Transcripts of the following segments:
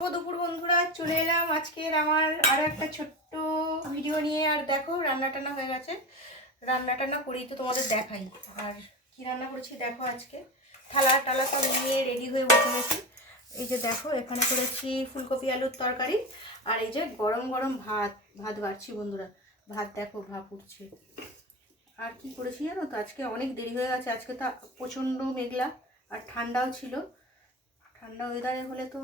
দুপুর বন্ধুরা, চলে এলাম আজকের আমার আরও একটা ছোট্ট ভিডিও নিয়ে। আর দেখো রান্না টান্না হয়ে গেছে। রান্না টান্না করেই তো তোমাদের দেখাই। আর কি রান্না করেছি দেখো। আজকে থালা টালা সব নিয়ে রেডি হয়ে বসে গেছি। এই যে দেখো, এখানে করেছি ফুলকপি আলুর তরকারি। আর এই যে গরম গরম ভাত বাড়ছি বন্ধুরা। ভাত দেখো ভাপ উঠছে। আর কি করেছি জানো তো, আজকে অনেক দেরি হয়ে গেছে। আজকে তো প্রচণ্ড মেঘলা আর ঠান্ডাও ছিল। ঠান্ডা ওয়েদারে হলে তো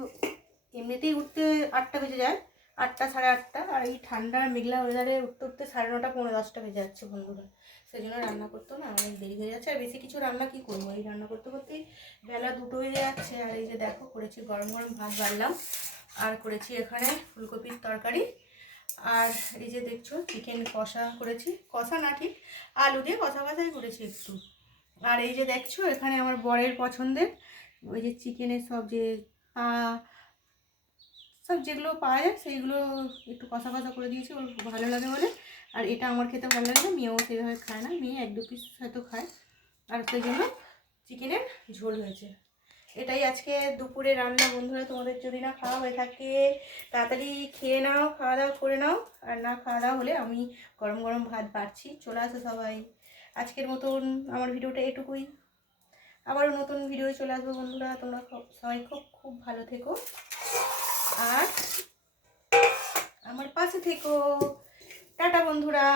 এমনিতেই উঠতে 8টা বেজে যায়, 8টা সাড়ে 8টা। আর এই ঠান্ডা মেঘলা ওয়েদারে উঠতে উঠতে 9:30 পৌনে 10টা বেজে যাচ্ছে বন্ধুরা। সেই জন্য রান্না করতেও না অনেক দেরি হয়ে যাচ্ছে। আর বেশি কিছু রান্না কি করবো, এই রান্না করতে করতেই বেলা 2টো বেজে যাচ্ছে। আর এই যে দেখো করেছি গরম গরম ভাত বাড়লাম। আর করেছি এখানে ফুলকপির তরকারি। আর এই যে দেখছো চিকেন কষা করেছি, কষা না ঠিক আলু দিয়ে কষাই করেছি একটু। আর এই যে দেখছো এখানে আমার বরের পছন্দের ওই যে চিকেনের সব যে সব যেগুলো পাওয়া যায় সেইগুলো একটু কষা কষা করে দিয়েছি, ওর ভালো লাগে বলে। আর এটা আমার খেতে ভালো লাগে না, মেয়েও সেভাবে খায় না, মেয়ে 1-2 পিস হয়তো খায়। আর সেই জন্য চিকেনের ঝোল হয়েছে। এটাই আজকে দুপুরে রান্না বন্ধুরা। তোমাদের যদি না খাওয়া হয়ে থাকে তাড়াতাড়ি খেয়ে নাও, খাওয়া দাওয়া করে নাও। আর না খাওয়া দাওয়া হলে আমি গরম গরম ভাত বাড়ছি, চলে আসো সবাই। আজকের মতন আমার ভিডিওটা এটুকুই। আবারও নতুন ভিডিও চলে আসবো বন্ধুরা। তোমরা সবাই খুব খুব ভালো থেকো আর আমার পাশে থেকো। টাটা বন্ধুরা।